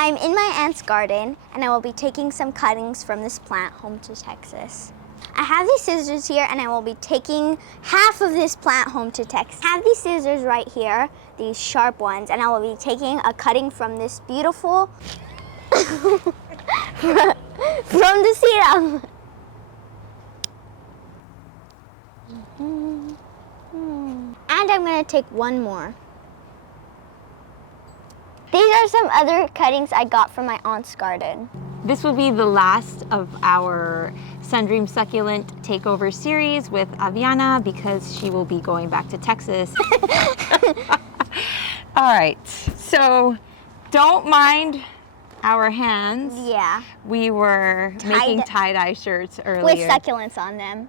I'm in my aunt's garden, and I will be taking some cuttings from this plant home to Texas. I have these scissors here, and I will be taking half of this plant home to Texas. I have these scissors right here, these sharp ones, and I will be taking a cutting from this beautiful, from the serum. And I'm gonna take one more. These are some other cuttings I got from my aunt's garden. This will be the last of our Sundream Succulent Takeover series with Aviana because she will be going back to Texas. All right, so don't mind our hands. Yeah. We were making tie-dye shirts earlier. With succulents on them.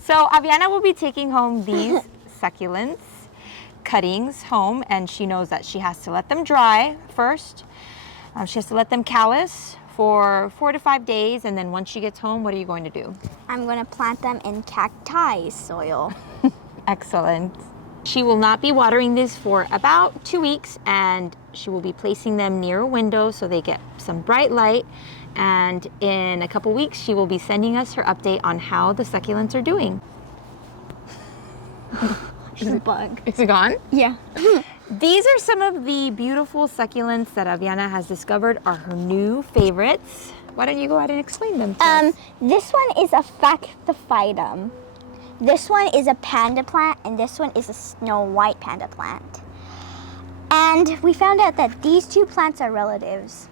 So Aviana will be taking home these succulents cuttings home, and she knows that she has to let them dry first. She has to let them callus for 4 to 5 days, and then once she gets home, what are you going to do? I'm going to plant them in cacti soil. Excellent. She will not be watering these for about 2 weeks, and she will be placing them near a window so they get some bright light. And in a couple weeks, she will be sending us her update on how the succulents are doing. There's a bug. Is it gone? Yeah. These are some of the beautiful succulents that Aviana has discovered are her new favorites. Why don't you go ahead and explain them to us? This one is a factophytum. This one is a panda plant, and this one is a Snow White panda plant. And we found out that these two plants are relatives.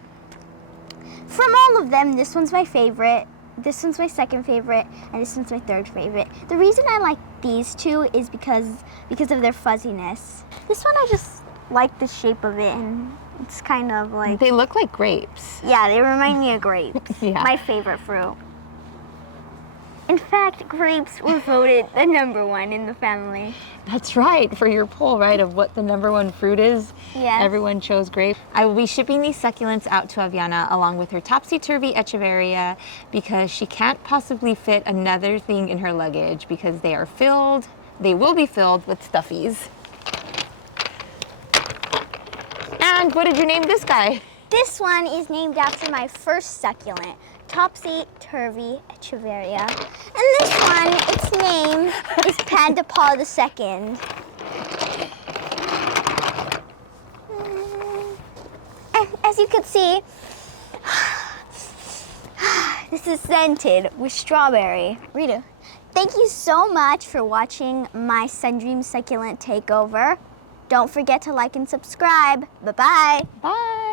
From all of them, this one's my favorite, this one's my second favorite, and this one's my third favorite. The reason I like these two is because of their fuzziness. This one I just like the shape of it, and it's kind of like... They look like grapes. Yeah, they remind me of grapes. Yeah. My favorite fruit. In fact, grapes were voted the #1 in the family. That's right, for your poll, right, of what the #1 fruit is. Yes. Everyone chose grape. I will be shipping these succulents out to Aviana along with her topsy-turvy echeveria because she can't possibly fit another thing in her luggage because they will be filled with stuffies. And what did you name this guy? This one is named after my first succulent, topsy-turvy echeveria. And this one, its name is Panda Paw II. And as you can see, this is scented with strawberry. Rita, thank you so much for watching my Sundream Succulent Takeover. Don't forget to like and subscribe. Bye-bye. Bye.